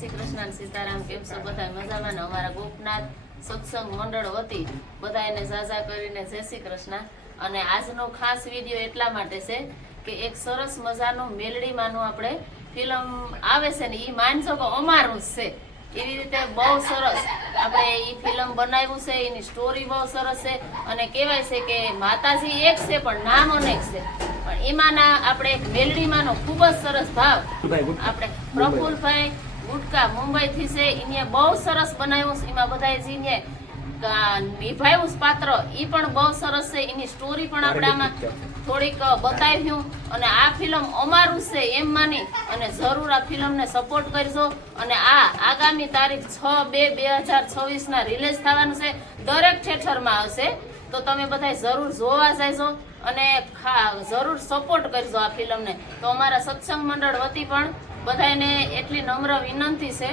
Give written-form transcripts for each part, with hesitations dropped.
શ્રી કૃષ્ણ સીતારામ. કેમ છો બધા? મજામાં ને? અમારા ગોપનાથ સત્સંગ મંડળ વતી બધાને ઝાઝા કરીને જય શ્રી કૃષ્ણ. અને આજનો ખાસ વિડીયો એટલા માટે છે કે એક સરસ મજાનું મેલડીમાંનું આપણે ફિલ્મ આવે છે ને એ માનજો કે અમારું જ છે એવી રીતે બહુ સરસ આપણે એ ફિલ્મ બનાવ્યું છે. એની સ્ટોરી બહુ સરસ છે અને કહેવાય છે કે માતાજી એક છે પણ નામ અનેક છે. પણ એમાંના આપણે એક મેલડીમાંનો ખૂબ જ સરસ ભાવ આપણે પ્રફુલભાઈ ગુટકા મુંબઈથી છે એને બહુ સરસ બનાવ્યું છે. એમાં બધા જે નિભાવ્યું પાત્ર એ પણ બહુ સરસ છે. એની સ્ટોરી પણ આપણે આમાં થોડીક બતાવ્યું અને આ ફિલ્મ અમારું છે એમ માની અને જરૂર આ ફિલ્મને સપોર્ટ કરજો. અને આ આગામી તારીખ 6/2/2026 ના રિલીઝ થવાનું છે. દરેક થિયેટરમાં આવશે તો તમે બધા જરૂર જોવા જજો અને જરૂર સપોર્ટ કરજો આ ફિલ્મને. તો અમારા સત્સંગ મંડળ વતી પણ બધાને એટલી નમ્ર વિનંતી છે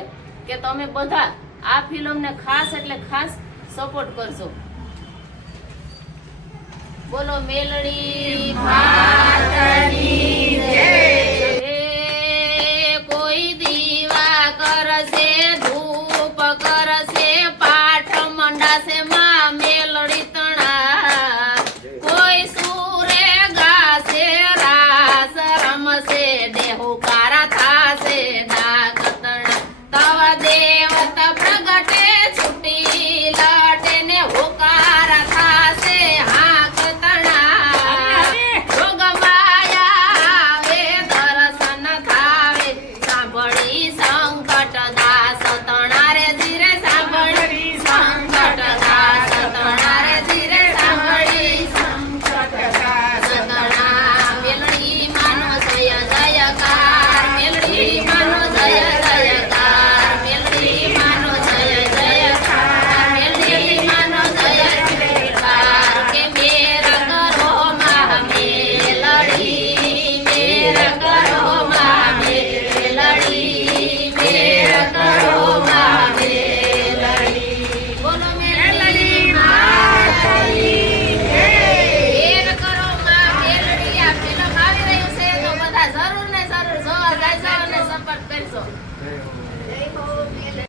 કે તમે બધા આ ફિલ્મને ખાસ એટલે ખાસ સપોર્ટ કરજો. બોલો મેલડી માતાની જય.